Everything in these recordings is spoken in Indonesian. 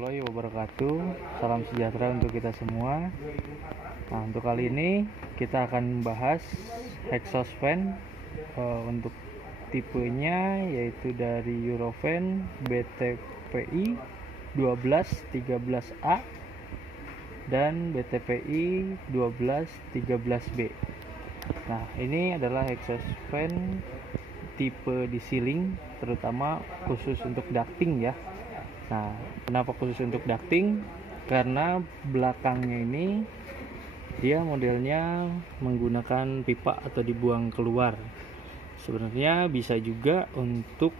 warahmatullahi wabarakatuh. Salam sejahtera untuk kita semua. Nah, untuk kali ini kita akan membahas exhaust fan untuk tipenya, yaitu dari Eurofan BTPI 1213A dan BTPI 1213B. Nah, ini adalah exhaust fan tipe di ceiling, terutama khusus untuk ducting ya. Nah, kenapa khusus untuk ducting? Karena belakangnya ini dia modelnya menggunakan pipa atau dibuang keluar. Sebenarnya bisa juga untuk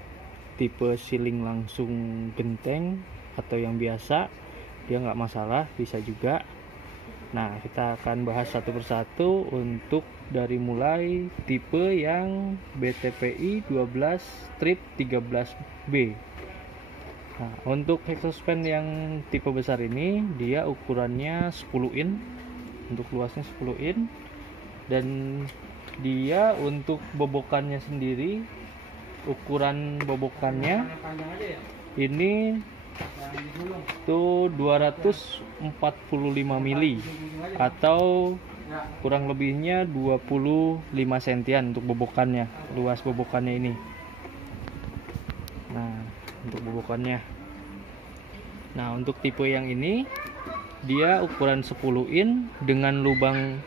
tipe ceiling langsung genteng atau yang biasa, dia nggak masalah, bisa juga. Nah, kita akan bahas satu persatu untuk dari mulai tipe yang BTPI 12-13B. Nah, untuk exhaust fan yang tipe besar ini dia ukurannya 10 in, untuk luasnya 10 in, dan dia untuk bobokannya sendiri, ukuran bobokannya ini tuh 245 mili atau kurang lebihnya 25 sentian untuk bobokannya, luas bobokannya ini. Nah, untuk bobokannya. Nah, untuk tipe yang ini dia ukuran 10 in dengan lubang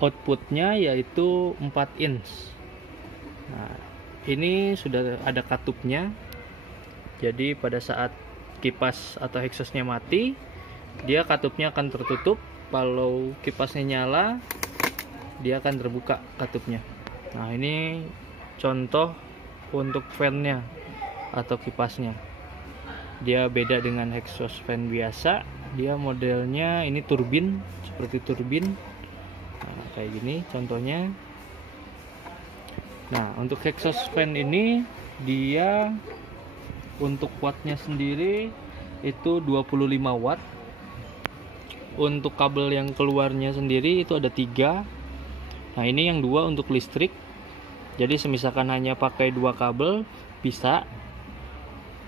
outputnya yaitu 4 inch. Nah, ini sudah ada katupnya. Jadi pada saat kipas atau exhaustnya mati, dia katupnya akan tertutup. Kalau kipasnya nyala, dia akan terbuka katupnya. Nah, ini contoh untuk fan-nya atau kipasnya. Dia beda dengan exhaust fan biasa. Dia modelnya ini turbin, seperti turbin. Nah, kayak gini contohnya. Nah, untuk exhaust fan ini dia untuk wattnya sendiri itu 25 watt. Untuk kabel yang keluarnya sendiri itu ada 3. Nah, ini yang 2 untuk listrik. Jadi semisalkan hanya pakai 2 kabel bisa.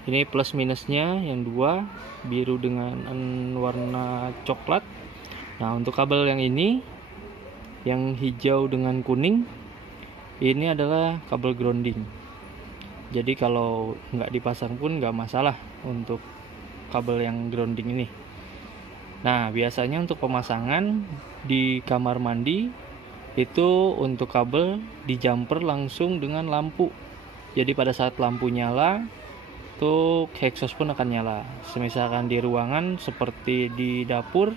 Ini plus minusnya yang 2, biru dengan warna coklat. Nah, untuk kabel yang ini, yang hijau dengan kuning, ini adalah kabel grounding. Jadi kalau nggak dipasang pun nggak masalah untuk kabel yang grounding ini. Nah, biasanya untuk pemasangan di kamar mandi itu untuk kabel di jumper langsung dengan lampu. Jadi pada saat lampu nyala, tuh exhaust pun akan nyala. Misalkan di ruangan seperti di dapur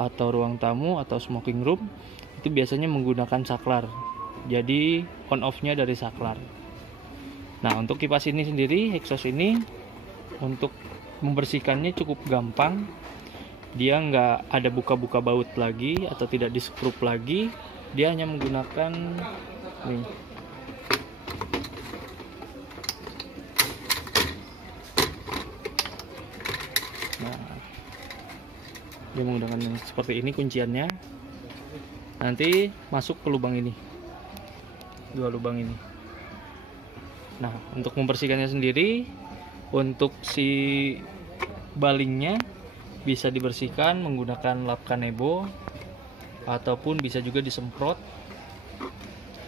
atau ruang tamu atau smoking room, itu biasanya menggunakan saklar. Jadi on off-nya dari saklar. Nah, untuk kipas ini sendiri, exhaust ini untuk membersihkannya cukup gampang. Dia nggak ada buka-buka baut lagi atau tidak di-skrup lagi. Dia hanya menggunakan nih, dia menggunakan yang seperti ini kunciannya. Nanti masuk ke lubang ini, 2 lubang ini. Nah, untuk membersihkannya sendiri, untuk si balingnya bisa dibersihkan menggunakan lap kanebo ataupun bisa juga disemprot.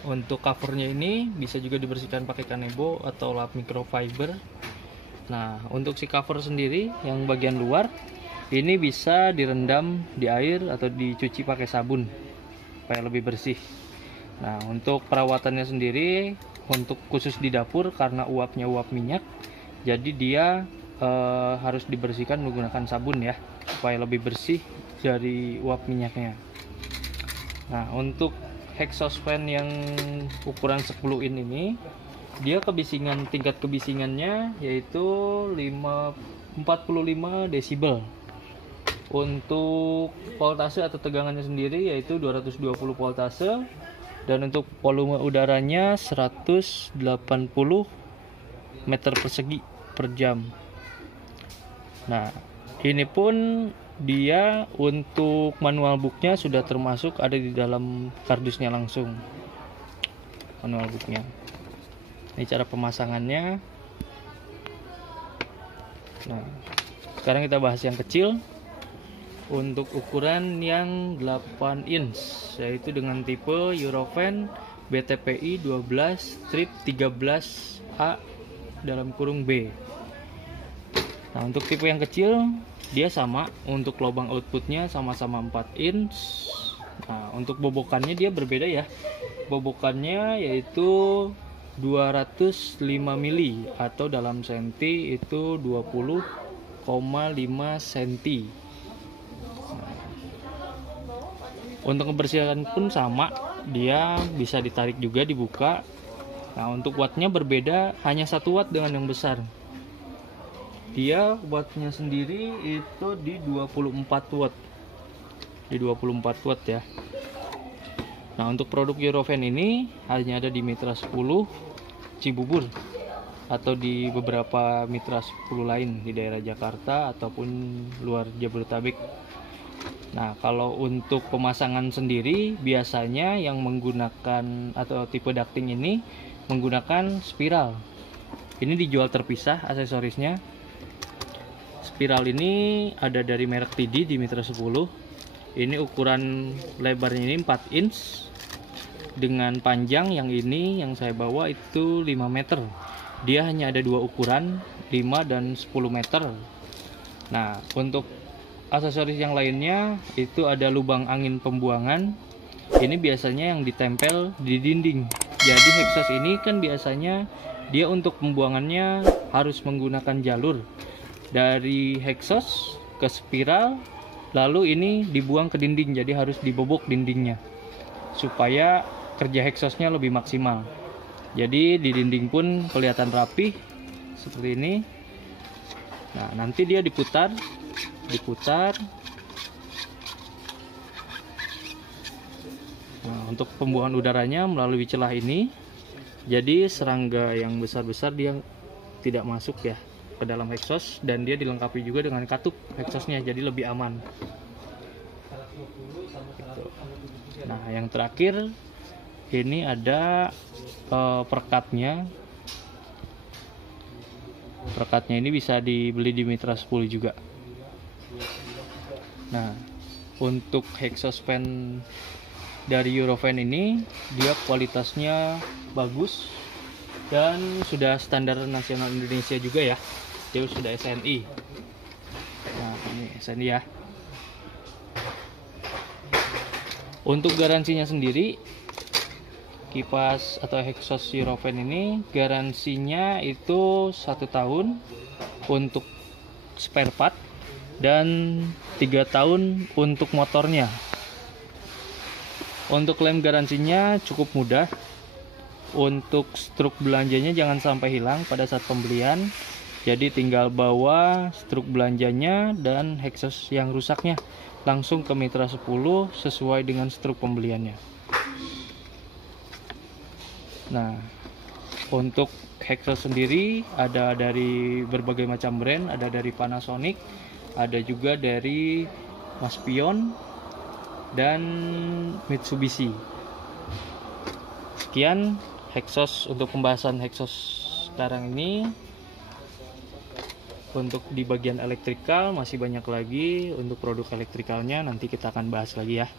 Untuk covernya ini bisa juga dibersihkan pakai kanebo atau lap microfiber. Nah, untuk si cover sendiri yang bagian luar ini bisa direndam di air atau dicuci pakai sabun supaya lebih bersih. Nah, untuk perawatannya sendiri, untuk khusus di dapur karena uapnya uap minyak, jadi dia harus dibersihkan menggunakan sabun ya, supaya lebih bersih dari uap minyaknya. Nah, untuk exhaust fan yang ukuran 10 in ini, dia tingkat kebisingannya yaitu 45 desibel. Untuk voltase atau tegangannya sendiri yaitu 220 voltase, dan untuk volume udaranya 180 meter persegi per jam. Nah, ini pun dia untuk manual booknya sudah termasuk ada di dalam kardusnya langsung, manual booknya. Ini cara pemasangannya. Nah, Sekarang kita bahas yang kecil. Untuk ukuran yang 8 inch, yaitu dengan tipe Eurofan BTPI 12 strip 13A dalam kurung B. Nah, untuk tipe yang kecil dia sama, untuk lubang outputnya sama-sama 4 inch. Nah, untuk bobokannya dia berbeda ya. Bobokannya yaitu 205 mili atau dalam senti itu 20,5 senti. Untuk kebersihan pun sama, dia bisa ditarik juga, dibuka. Nah, untuk wattnya berbeda, hanya 1 watt dengan yang besar. Dia wattnya sendiri itu di 24 watt. Di 24 watt ya. Nah, untuk produk Eurofan ini hanya ada di Mitra 10 Cibubur atau di beberapa Mitra 10 lain di daerah Jakarta ataupun luar Jabodetabek. Nah, kalau untuk pemasangan sendiri biasanya yang menggunakan atau tipe ducting ini menggunakan spiral. Ini dijual terpisah aksesorisnya. Spiral ini ada dari merek TD di Mitra 10. Ini ukuran lebarnya ini 4 inch dengan panjang yang ini yang saya bawa itu 5 meter. Dia hanya ada 2 ukuran, 5 dan 10 meter. Nah, untuk aksesoris yang lainnya itu ada lubang angin pembuangan. Ini biasanya yang ditempel di dinding. Jadi exhaust ini kan biasanya dia untuk pembuangannya harus menggunakan jalur dari exhaust ke spiral, lalu ini dibuang ke dinding. Jadi harus dibobok dindingnya supaya kerja exhaustnya lebih maksimal. Jadi di dinding pun kelihatan rapih seperti ini. Nah, nanti dia diputar. Nah, untuk pembuangan udaranya melalui celah ini, jadi serangga yang besar-besar dia tidak masuk ya ke dalam exhaust, dan dia dilengkapi juga dengan katup exhaustnya, jadi lebih aman gitu. Nah, yang terakhir ini ada perekatnya. Perekatnya ini bisa dibeli di Mitra 10 juga. Nah, untuk exhaust fan dari Eurofan ini dia kualitasnya bagus dan sudah standar nasional Indonesia juga ya. Dia sudah SNI. Nah, ini SNI ya. Untuk garansinya sendiri, kipas atau exhaust Eurofan ini garansinya itu 1 tahun untuk spare part dan 3 tahun untuk motornya. Untuk klaim garansinya cukup mudah. Untuk struk belanjanya jangan sampai hilang pada saat pembelian. Jadi tinggal bawa struk belanjanya dan exhaust yang rusaknya langsung ke Mitra 10 sesuai dengan struk pembeliannya. Nah, untuk exhaust sendiri ada dari berbagai macam brand, ada dari Panasonic, ada juga dari Maspion dan Mitsubishi. Sekian exhaust untuk pembahasan exhaust sekarang ini. Untuk di bagian elektrikal masih banyak lagi untuk produk elektrikalnya, nanti kita akan bahas lagi ya.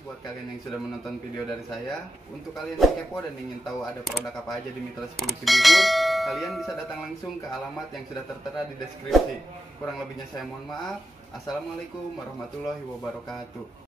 Buat kalian yang sudah menonton video dari saya, untuk kalian yang kepo dan ingin tahu ada produk apa aja di Mitra 10 Cibubur, kalian bisa datang langsung ke alamat yang sudah tertera di deskripsi. Kurang lebihnya saya mohon maaf. Assalamualaikum warahmatullahi wabarakatuh.